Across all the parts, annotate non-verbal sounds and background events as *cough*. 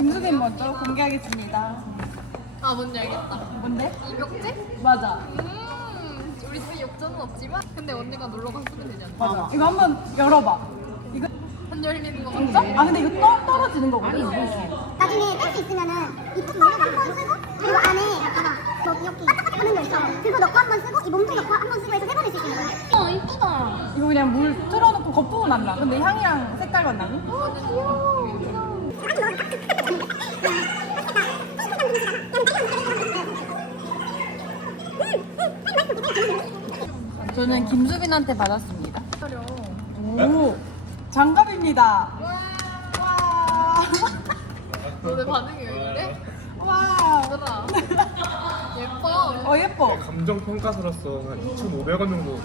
김수빈 먼저 공개하겠습니다. 아 뭔지 알겠다. 뭔데? 입욕제? 맞아. 음, 우리 집에 욕조는 없지만 근데 언니가 놀러 갔으면 되잖 맞아. 이거 한번 열어봐. 이거 안 열리는 거 맞죠? 아 근데 이거 따, 떨어지는 거거든. 아니지. 나중에 뺄수 있으면은 입구 한번 쓰고 그리고 안에 잠깐만 이렇게 빠짝빠짝 하는 거 있어. 그거 넣고 한번 쓰고 이 몸도 넣고 한번 쓰고 해서 해버릴 수있이거 아, 그냥 물 틀어놓고 거품은 안 나. 근데 향이랑 색깔만 나니? 오 귀여워. 저는 어. 김수빈한테 받았습니다. 기다려. 오, 장갑입니다. *laughs* 너네 반응이 와. 왜 이래? 와, 누나. *laughs* 아, 예뻐. 어, 예뻐. 어, 감정 평가서라서 응. 한 2,500원 정도.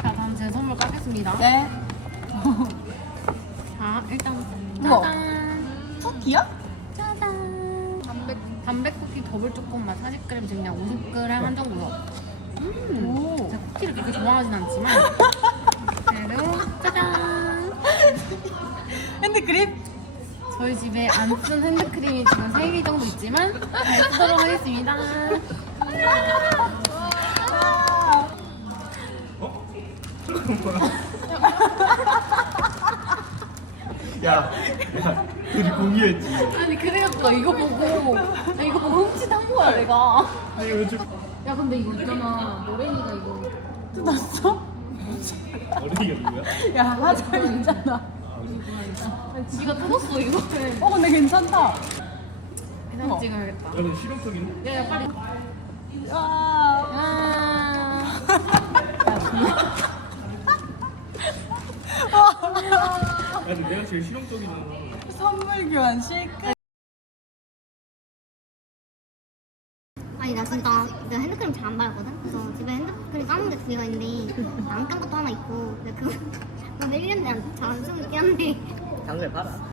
자, 다제 선물 까겠습니다. 네. *laughs* 자, 일단. 뭐? *laughs* 쿠키야? 짜잔. 담백, 담백 쿠키 더블 초코맛 40g 증량 50g 한정 구워. 음 제가 쿠키를 그렇게 좋아하진 않지만 그래도 *laughs* 짜잔 핸드크림 저희 집에 안 쓴 핸드크림이 지금 3개 정도 있지만 발표도록 하겠습니다 *laughs* *laughs* *laughs* 어? <뭐야? 웃음> 야, 야, 우리 공유했지. 아니, *laughs* 그래. 이거 보고 *laughs* 야, 이거 보고 흠칫한 거야 내가 *laughs* 야 근데 이거 잖아 노래니가 이거 끝났어? 어린이가 누야야 화장 있잖아 지가 터졌어 이거 어 근데 괜찮다 사진 찍어야겠다 야 근데 실용적인 야야 빨리 와. 야. 아니 내가 제일 실용적인 선물 교환 실크 그러내 핸드크림 잘 안 바르거든? 그래서 집에 핸드크림 까먹게 두개가 있는데 안 깐 것도 하나 있고 근데 그거 *laughs* 나 1년 내안잘안 쓰고 있긴 한데 장르에 바라